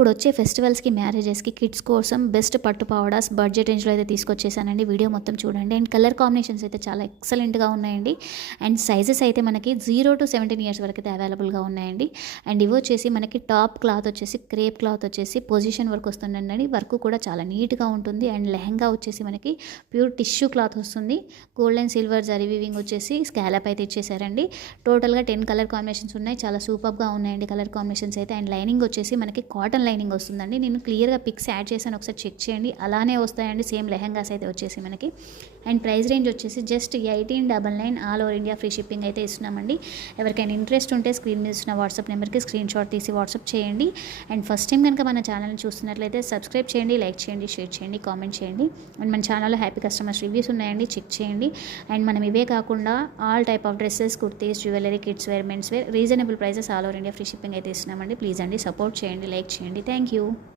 ఇప్పుడు వచ్చే ఫెస్టివల్స్కి, మ్యారేజెస్కి కిడ్స్ కోసం బెస్ట్ పట్టు పావడాస్ బడ్జెట్ రేంజ్లో అయితే తీసుకొచ్చేసానండి. వీడియో మొత్తం చూడండి. అండ్ కలర్ కాంబినేషన్స్ అయితే చాలా ఎక్సలెంట్గా ఉన్నాయండి. అండ్ సైజెస్ అయితే మనకి 0 to 17 ఇయర్స్ వరకు అయితే అవైలబుల్గా ఉన్నాయండి. అండ్ ఇవి వచ్చేసి మనకి టాప్ క్లాత్ వచ్చేసి క్రేప్ క్లాత్ వచ్చేసి పొజిషన్ వర్క్ వస్తుందండి. వర్క్ కూడా చాలా నీట్గా ఉంటుంది. అండ్ లెహంగా వచ్చేసి మనకి ప్యూర్ టిష్యూ క్లాత్ వస్తుంది. Gold and silver zari weaving వచ్చేసి స్కాలప్ అయితే ఇచ్చేసారండి. టోటల్గా 10 కలర్ కాంబినేషన్స్ ఉన్నాయి. చాలా సూపర్గా ఉన్నాయండి కలర్ కాంబినేషన్స్ అయితే. అండ్ లైనింగ్ వచ్చేసి మనకి కాటన్ లైనింగ్ వస్తుందండి. నేను క్లియర్గా పిక్స్ యాడ్ చేశాను, ఒకసారి చెక్ చేయండి. అలానే వస్తాయండి సేమ్ లెహంగాస్ అయితే వచ్చేసి మనకి. అండ్ ప్రైస్ రేంజ్ వచ్చేసి just 1899 all over India free shipping అయితే ఇస్తున్నామండి. ఎవరికైనా ఇంట్రెస్ట్ ఉంటే స్క్రీన్ మీద ఇస్తున్న వాట్సాప్ నెంబర్కి స్క్రీన్ షాట్ తీసి వాట్సాప్ చేయండి. అండ్ ఫస్ట్ టైం కనుక మన ఛానల్ని చూస్తున్నట్లయితే సబ్స్క్రైబ్ చేయండి, లైక్ చేయండి, షేర్ చేయండి, కామెంట్ చేయండి. అండ్ మన ఛానల్లో హ్యాపీ కస్టమర్స్ రివ్యూస్ ఉన్నాయండి, చెక్ చేయండి. అండ్ మనం ఇవే కాకుండా all type of dresses, kurtis, jewellery, kids wear, men's wear reasonable prices all over India free shipping అయితే ఇస్తున్నామండి. ప్లీజ్ అండి సపోర్ట్ చేయండి, లైక్ చేయండి. Thank you.